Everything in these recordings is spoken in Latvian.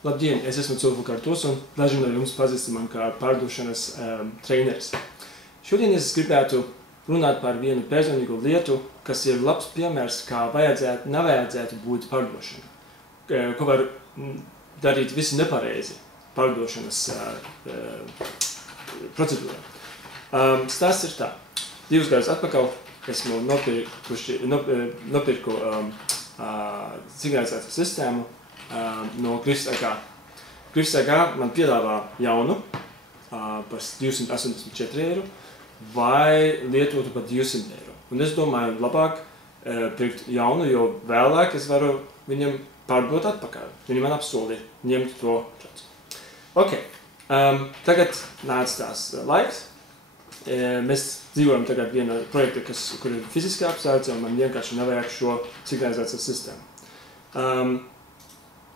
Labdien, es esmu Culfu Kartus un daži no jums pazīst man kā pārdošanas treneris. Šodien es gribētu runāt par vienu personīgu lietu, kas ir labs piemērs, kā nevajadzētu būt pārdošana. Ko var darīt visi nepareizi pārdošanas procedūrā. Stāsts ir tā. 2 gadus atpakaļ esmu nopirku signalizācijas sistēmu no Griffs.ag. Griffs.ag man piedāvā jaunu par 284 eiro vai lietotu par 200 eiro. Un es domāju, labāk pirkt jaunu, jo vēlāk es varu viņam pārdot atpakaļ. Viņi man apsolīja ņemt to prāts. Ok, tagad nāca tās laiks. Mēs dzīvojam tagad vienā projekta, kur ir fiziskā apsardze, un man vienkārši nevajag šo signalizācijas sistēmu.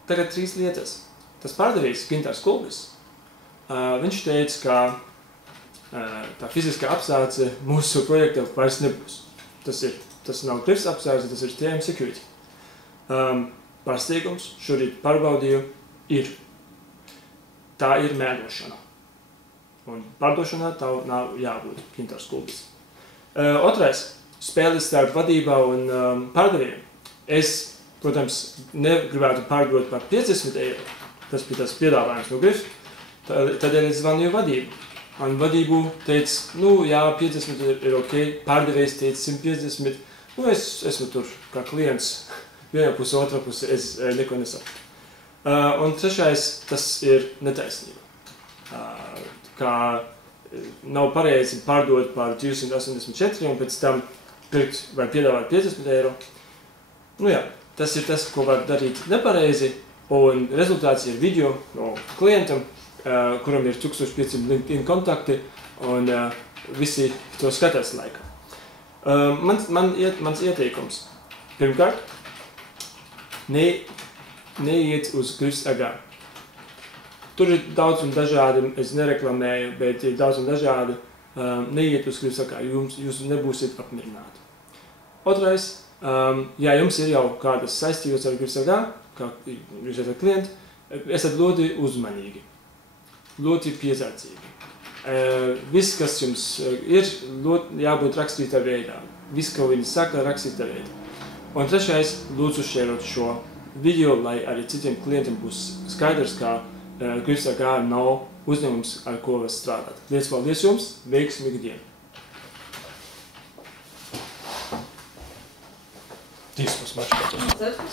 Tagad 3 lietas. Tas pārdevējs, Gintārs Kulbis, viņš teica, ka tā fiziskā apsardze mūsu projektā vairs nebūs. Tas nav Griffs apsardze, tas ir TM Security. Pārsteigums, šorīt pārbaudīju, ir. Tā ir mēģošana. Un pārdošanā tā nav jābūt, Gintārs Kulbis. Otrais, spēles starp vadībā un pārdevējiem. Es, protams, negribētu pārdot par 50 eiro. Tas bija tas piedāvājums no Griffs. Tādēļ es zvanīju vadību. Un vadību teica, jā, 50 ir ok. Pārdevējs teica 150. Es esmu tur kā klients. Viena puse, otra puse, es neko nesaku. Un trešais, tas ir netaisnība. Kā nav pareizi pārdot par 284 un pēc tam pirkt vai piedāvāt 50 eiro. Tas ir tas, ko var darīt nepareizi, un rezultāts ir video no klientam, kuram ir 1500 LinkedIn kontakti, un visi to skatās laikā. Mans ieteikums. Pirmkārt, neiet uz Griffs.ag. Tur ir daudz un dažādi, es nereklamēju, bet ir daudz un dažādi. Neiet uz Griffs.ag, jūs nebūsiet apmierināti. Otrais, ja jums ir jau kādas saistības ar Griffs.ag, kā jūs esat klienti, esat ļoti uzmanīgi, ļoti piesardzīgi. Viss, kas jums ir, jābūt rakstītā veidā. Viss, ko viņi saka, rakstītā veidā. Un trešais, lūdzu šērot šo video, lai arī citiem klientiem būs skaidrs, ka Griffs.ag nav uzņēmums, ar ko var strādāt. Liels paldies jums, veiksmīgu dienu! Dies muss man